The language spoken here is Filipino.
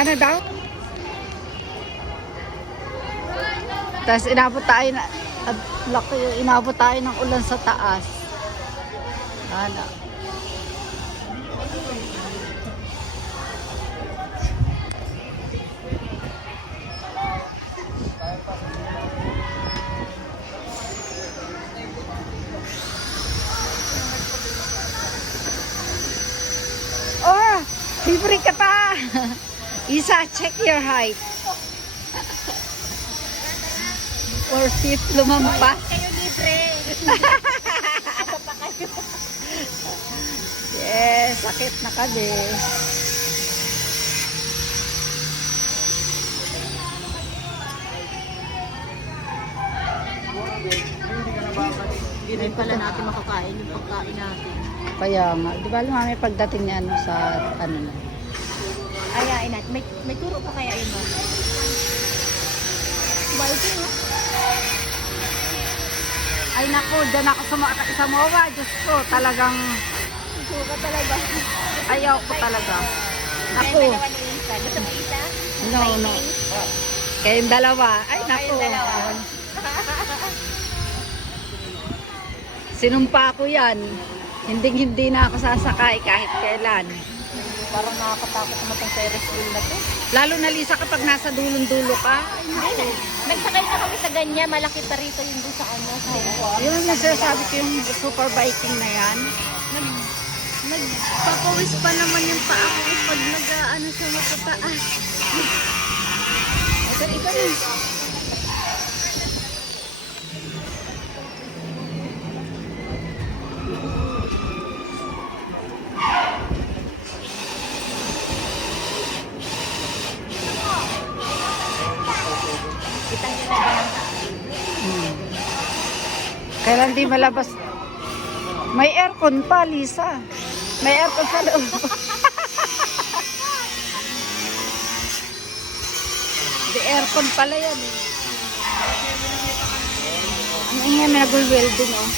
Ano daw? Tapos inabot tayo na, laki, inabot tayo ng ulan sa taas. Ano? Oh, libre ka pa. Isa, check your height. 4 feet lumampas. Kayo libre. Asa pa kayo? Yes, sakit na kami. Hindi rin pala natin makakain yung pagkain natin. Kaya nga, di ba lumami pagdating niya ano, sa ano na. Ayain natin. May turo pa kaya yun, ma'am? Biking, no? Ay naku, dyan ako sa MOA. Diyos ko, talagang Turo ka talaga. ayaw ko talaga. Naku, Kayong dalawa ni Isa. Gusto mo Isa? no. Kayong dalawa. Ay naku. Kayong dalawa. Sinumpa ko yan. Hindi na ako sasakay kahit kailan. Parang nakakatakot naman itong Ferris wheel na to. Lalo na Lisa kapag nasa dulong-dulo ka. Ay naku. Nagsakay na kami sa ganyan. Malaki pa rito yung doon sa ano. Yun yung sinasabi ko yung super biking na yan. Nagpapawis pa naman yung paa ko pag nag-ano siya matataas. Ito na. Kitang-kita ba ng taas? Kailan di malabas? May aircon pa, Lisa. May aircon sa loob. Di aircon pala yan. Ang ingay, may nag-welding, oh.